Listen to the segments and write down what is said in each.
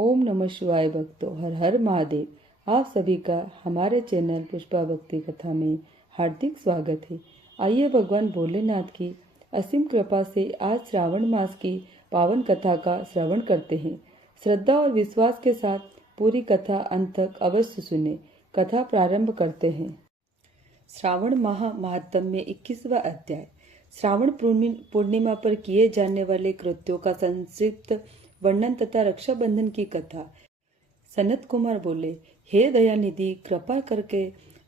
ओम नमः शिवाय भक्तों, हर हर महादेव। आप सभी का हमारे चैनल पुष्पा भक्ति कथा में हार्दिक स्वागत है। आइए भगवान भोलेनाथ की असीम कृपा से आज श्रावण मास की पावन कथा का श्रवण करते हैं। श्रद्धा और विश्वास के साथ पूरी कथा अंत तक अवश्य सुने। कथा प्रारंभ करते हैं। श्रावण माह महात्म्य में 21वां अध्याय। श्रावण पूर्णिमा पर किए जाने वाले कृत्यों का संक्षिप्त वर्णन तथा रक्षाबंधन की कथा। सनत कुमार बोले, हे दयानिधि, कृपा करके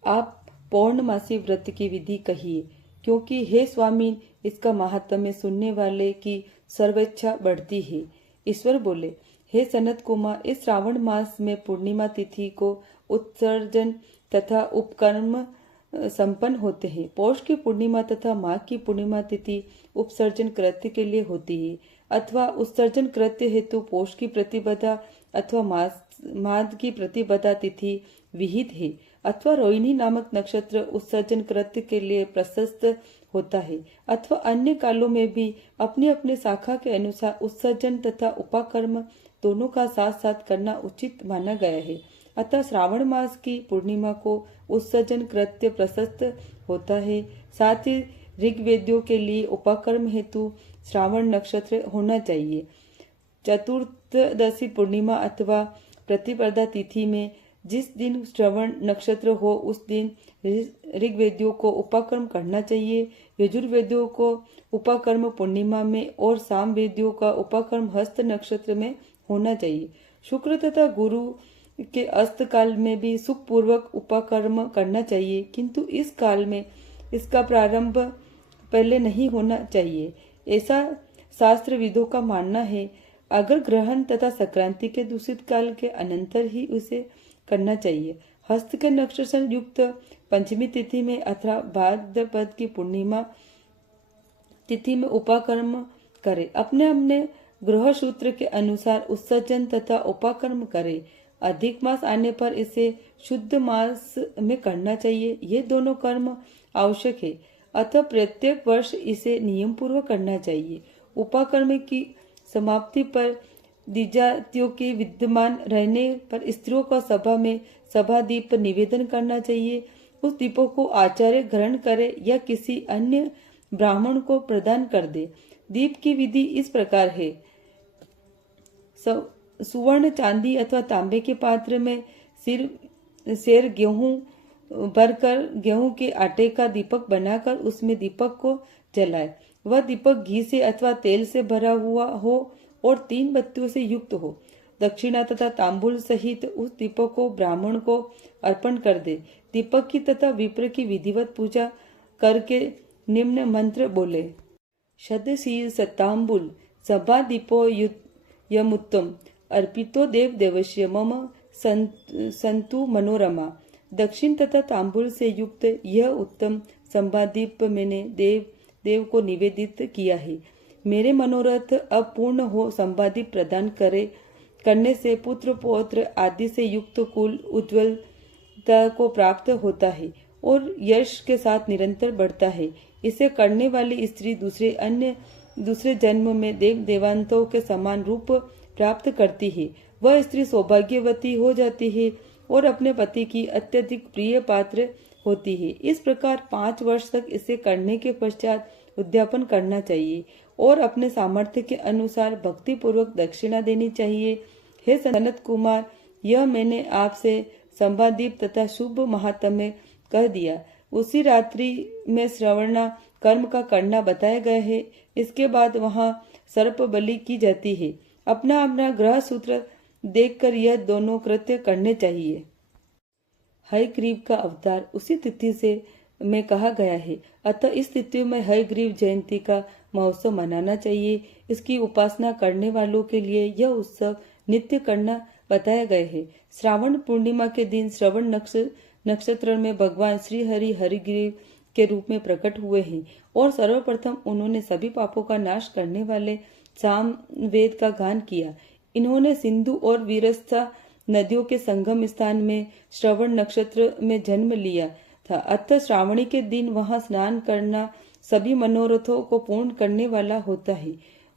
आप पौर्णमासी व्रत की विधि कहिए, क्योंकि हे स्वामी, इसका महात्म्य सुनने वाले की सर्वेच्छा बढ़ती है। ईश्वर बोले, हे सनत कुमार, इस श्रावण मास में पूर्णिमा तिथि को उत्सर्जन तथा उपकर्म संपन्न होते हैं। पौष की पूर्णिमा तथा माघ की पूर्णिमा तिथि उपसर्जन कृत्य के लिए होती है, अथवा उत्सर्जन कृत्य हेतु पौष की प्रतिपदा अथवा माघ की प्रतिपदा तिथि विहित है, अथवा रोहिणी नामक नक्षत्र उत्सर्जन कृत्य के लिए प्रशस्त होता है, अथवा अन्य कालों में भी अपने अपने शाखा के अनुसार उत्सर्जन तथा उपाकर्म दोनों का साथ साथ करना उचित माना गया है। अतः श्रावण मास की पूर्णिमा को उत्सर्जन कृत्य प्रशस्त होता है। साथ ही ऋग्वेदियों के लिए उपाकर्म हेतु श्रावण नक्षत्र होना चाहिए। चतुर्दशी पूर्णिमा अथवा प्रतिपदा तिथि में जिस दिन श्रवण नक्षत्र हो उस दिन ऋग्वेदियों को उपाकर्म करना चाहिए। यजुर्वेदियों को उपाकर्म पूर्णिमा में और सामवेदियों का उपाकर्म हस्त नक्षत्र में होना चाहिए। शुक्र तथा गुरु के अस्त काल में भी सुख पूर्वक उपाकर्म करना चाहिए, किंतु इस काल में इसका प्रारंभ पहले नहीं होना चाहिए, ऐसा शास्त्र विदों का मानना है। अगर ग्रहण तथा संक्रांति के दूषित काल के अनंतर ही उसे करना चाहिए। हस्त के नक्षत्र युक्त पंचमी तिथि में अथवा भाद्रपद की पूर्णिमा तिथि में उपाकर्म करे। अपने अपने ग्रह सूत्र के अनुसार उत्सर्जन तथा उपाकर्म करे। अधिक मास आने पर इसे शुद्ध मास में करना चाहिए। ये दोनों कर्म आवश्यक है, अतः प्रत्येक वर्ष इसे नियम पूर्वक करना चाहिए। उपाकर्म की समाप्ति पर द्विजातियों के विद्यमान रहने पर स्त्रियों का सभा में सभा दीप पर निवेदन करना चाहिए। उस दीपों को आचार्य ग्रहण करे या किसी अन्य ब्राह्मण को प्रदान कर दे। दीप की विधि इस प्रकार है। सुवर्ण, चांदी अथवा तांबे के पात्र में सेर गेहूं भरकर गेहूं के आटे का दीपक बनाकर उसमें दीपक को जलाए। वह दीपक घी से अथवा तेल से भरा हुआ हो और 3 बत्तियों से युक्त हो। दक्षिणा तथा तांबूल सहित उस दीपक को ब्राह्मण को अर्पण कर दे। दीपक की तथा विप्र की विधिवत पूजा करके निम्न मंत्र बोले। शतशील सतांबुल सभा दीपो यमुत्तम अर्पितो देव देवस्य मम संतु मनोरमा। दक्षिण तथा तांबूल से युक्त यह उत्तम संभादीप मैंने देव को निवेदित किया है। मेरे मनोरथ अब पूर्ण हो। संभादीप प्रदान करने से पुत्र पौत्र आदि से युक्त कुल उज्ज्वलता को प्राप्त होता है और यश के साथ निरंतर बढ़ता है। इसे करने वाली स्त्री दूसरे जन्म में देव देवांतों के समान रूप प्राप्त करती है। वह स्त्री सौभाग्यवती हो जाती है और अपने पति की अत्यधिक प्रिय पात्र होती है। इस प्रकार 5 वर्ष तक इसे करने के पश्चात उद्यापन करना चाहिए और अपने सामर्थ्य के अनुसार भक्ति पूर्वक दक्षिणा देनी चाहिए। हे सनत कुमार, यह मैंने आपसे संभादीप तथा शुभ महात्म्य कह दिया। उसी रात्रि में श्रवणा कर्म का करना बताया गया है। इसके बाद वहाँ सर्प बलि की जाती है। अपना अपना ग्रह सूत्र देखकर यह दोनों कृत्य करने चाहिए। हयग्रीव का अवतार उसी तिथि से में कहा गया है, अतः इस तिथि में हयग्रीव जयंती का महोत्सव मनाना चाहिए। इसकी उपासना करने वालों के लिए यह उत्सव नित्य करना बताया गया है। श्रावण पूर्णिमा के दिन श्रवण नक्षत्र में भगवान श्री हरि हरिग्रीव के रूप में प्रकट हुए हैं और सर्वप्रथम उन्होंने सभी पापों का नाश करने वाले साम वेद का गान किया। इन्होंने सिंधु और वीरस्था नदियों के संगम स्थान में श्रवण नक्षत्र में जन्म लिया था, अतः श्रावणी के दिन वहां स्नान करना सभी मनोरथों को पूर्ण करने वाला होता है।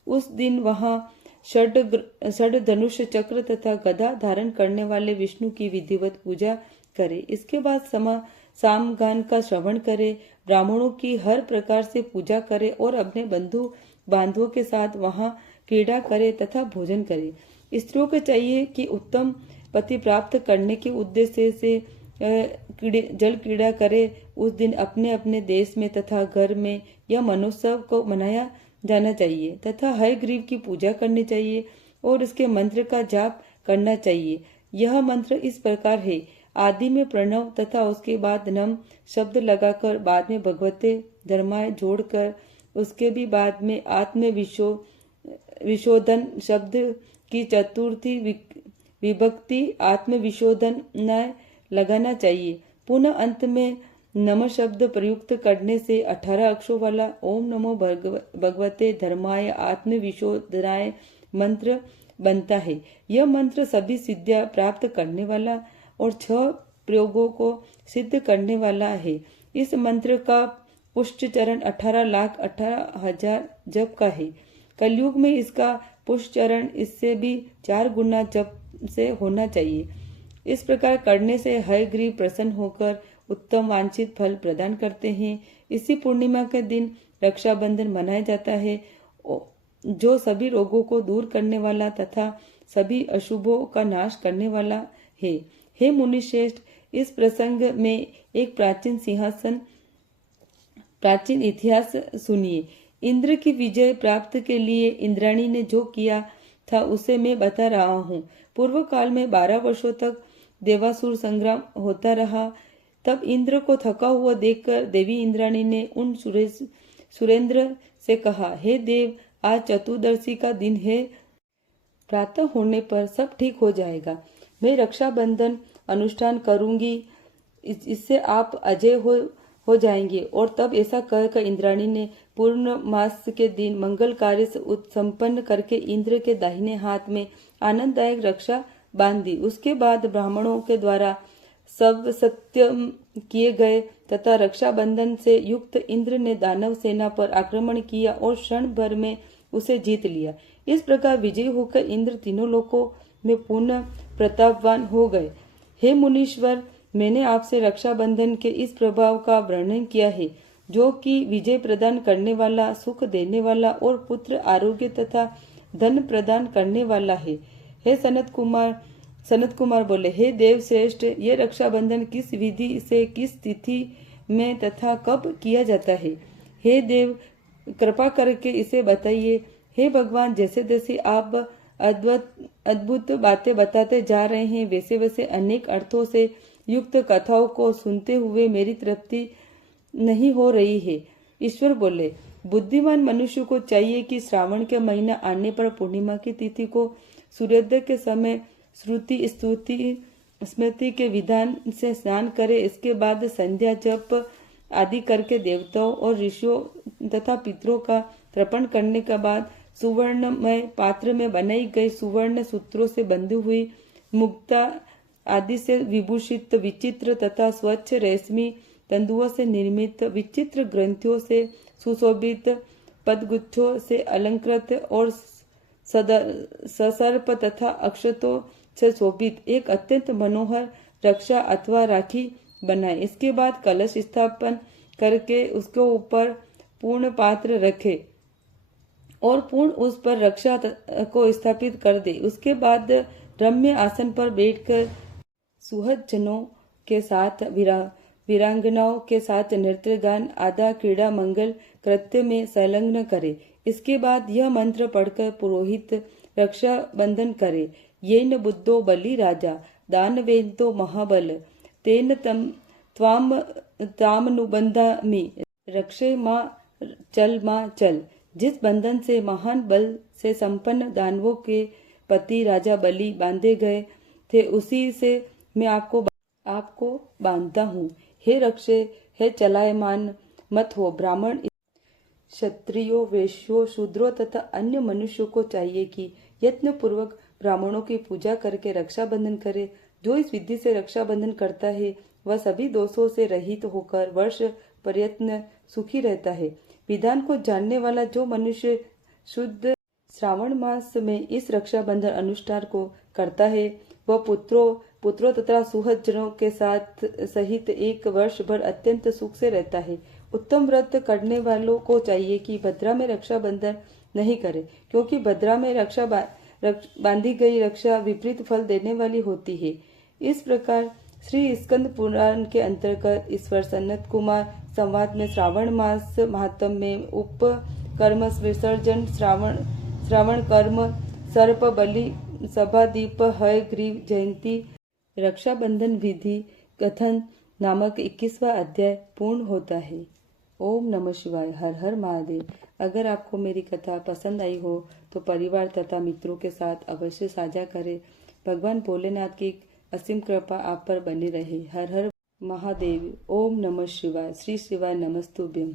उस दिन वहां षड धनुष चक्र तथा गदा धारण करने वाले विष्णु की विधिवत पूजा करे। इसके बाद सामगान का श्रवण करे, ब्राह्मणों की हर प्रकार से पूजा करे और अपने बंधु बांधवों के साथ वहां क्रीड़ा करे तथा भोजन करे। स्त्रियों को चाहिए कि उत्तम पति प्राप्त करने के उद्देश्य से जल क्रीड़ा करे। उस दिन अपने अपने देश में तथा घर में यह महोत्सव को मनाया जाना चाहिए तथा हयग्रीव की पूजा करनी चाहिए और इसके मंत्र का जाप करना चाहिए। यह मंत्र इस प्रकार है: आदि में प्रणव तथा उसके बाद नम शब्द लगाकर, बाद में भगवते धर्माय जोड़कर, उसके भी बाद में आत्म विशोधन शब्द की चतुर्थी विभक्ति आत्म विशोधन लगाना चाहिए। पुनः अंत में नम शब्द प्रयुक्त करने से 18 अक्षरों वाला ओम नमो भगवते धर्माय आत्म विशोधनाय मंत्र बनता है। यह मंत्र सभी सिद्धियां प्राप्त करने वाला और 6 प्रयोगों को सिद्ध करने वाला है। इस मंत्र का पुष्टचरण 18,18,000 जप का है। कलयुग में इसका पुष्टचरण इससे भी 4 गुना जप से होना चाहिए। इस प्रकार करने से हयग्रीव प्रसन्न होकर उत्तम वांछित फल प्रदान करते हैं। इसी पूर्णिमा के दिन रक्षाबंधन मनाया जाता है, जो सभी रोगों को दूर करने वाला तथा सभी अशुभों का नाश करने वाला है। हे मुनिश्रेष्ठ, इस प्रसंग में एक प्राचीन इतिहास सुनिए। इंद्र की विजय प्राप्त के लिए इंद्राणी ने जो किया था उसे मैं बता रहा हूँ। पूर्व काल में 12 वर्षों तक देवासुर संग्राम होता रहा। तब इंद्र को थका हुआ देखकर देवी इंद्राणी ने उन सुरेंद्र से कहा, हे देव, आज चतुर्दशी का दिन है, प्रातः होने पर सब ठीक हो जाएगा। मैं रक्षाबंधन अनुष्ठान करूंगी, इससे आप अजय हो जाएंगे। और तब ऐसा कहकर इंद्राणी ने पूर्णमास के दिन मंगल कार्य संपन्न करके इंद्र के दाहिने हाथ में आनंददायक रक्षा बांध दी। उसके बाद ब्राह्मणों के द्वारा सब सत्यम किए गए तथा रक्षाबंधन से युक्त इंद्र ने दानव सेना पर आक्रमण किया और क्षण भर में उसे जीत लिया। इस प्रकार विजयी होकर इंद्र तीनों लोकों में पुनः प्रतापवान हो गए। हे मुनीश्वर, मैंने आपसे रक्षाबंधन के इस प्रभाव का वर्णन किया है, जो कि विजय प्रदान करने वाला, सुख देने वाला और पुत्र आरोग्य तथा धन प्रदान करने वाला है। हे सनत कुमार बोले, हे देव श्रेष्ठ, ये रक्षाबंधन किस विधि से, किस तिथि में तथा कब किया जाता है? हे देव, कृपा करके इसे बताइए। हे भगवान, जैसे जैसे आप अद्भुत बातें बताते जा रहे हैं, वैसे वैसे अनेक अर्थों से युक्त कथाओं को सुनते हुए मेरी तृप्ति नहीं हो रही है। ईश्वर बोले, बुद्धिमान मनुष्य को चाहिए कि श्रावण के महीना आने पर पूर्णिमा की तिथि को सूर्योदय के समय श्रुति स्तुति स्मृति के विधान से स्नान करे। इसके बाद संध्या जप आदि करके देवताओं और ऋषियों तथा पितरों का तर्पण करने के बाद सुवर्णमय पात्र में बनाई गई सुवर्ण सूत्रों से बंधी हुई मुक्ता आदि से विभूषित विचित्र तथा स्वच्छ रेशमी तंतुओं से निर्मित विचित्र ग्रंथियों से सुशोभित पदगुच्छों से अलंकृत और ससर्प तथा अक्षतों से शोभित एक अत्यंत मनोहर रक्षा अथवा राखी बनाए। इसके बाद कलश स्थापन करके उसके ऊपर पूर्ण पात्र रखे और पूर्ण उस पर रक्षा को स्थापित कर दे। उसके बाद रम्य आसन पर बैठकर सुहृदजनों के साथ वीरांगनाओं के साथ नृत्य गान आदि क्रीड़ा मंगल कृत्य में संलग्न करे। इसके बाद यह मंत्र पढ़कर पुरोहित रक्षा बंधन करे। येन बुद्धो बलि राजा दानवेंतो महाबल तेन तामनुबंधामि रक्षे मां चल। जिस बंधन से महान बल से संपन्न दानवों के पति राजा बलि बांधे गए थे, उसी से मैं आपको बांधता हूँ। हे रक्षे, हे चलायमान मत हो। ब्राह्मण, क्षत्रियों, वैश्यों, शूद्रों तथा अन्य मनुष्यों को चाहिए कि यत्न पूर्वक ब्राह्मणों की पूजा करके रक्षाबंधन करे। जो इस विधि से रक्षाबंधन करता है वह सभी दोषों से रहित होकर वर्ष पर्यंत सुखी रहता है। विधान को जानने वाला जो मनुष्य शुद्ध श्रावण मास में इस रक्षाबंधन अनुष्ठान को करता है वह पुत्रों तथा सुहृदजनों के साथ सहित एक वर्ष भर अत्यंत सुख से रहता है। उत्तम व्रत करने वालों को चाहिए कि भद्रा में रक्षाबंधन नहीं करे, क्योंकि भद्रा में बांधी गई रक्षा विपरीत फल देने वाली होती है। इस प्रकार श्री स्कंद पुराण के अंतर्गत ईश्वर सनत कुमार संवाद में श्रावण मास महात्म में उपकर्म विसर्जन, श्रावण कर्म, सर्प बलि, सभा दीप, हय ग्रीव जयंती, रक्षाबंधन विधि कथन नामक 21वां अध्याय पूर्ण होता है। ओम नमः शिवाय। हर हर महादेव। अगर आपको मेरी कथा पसंद आई हो तो परिवार तथा मित्रों के साथ अवश्य साझा करें। भगवान भोलेनाथ की असीम कृपा आप पर बनी रहे। हर हर महादेव। ओम नमः शिवाय। श्री शिवाय नमस्तुभ्यम।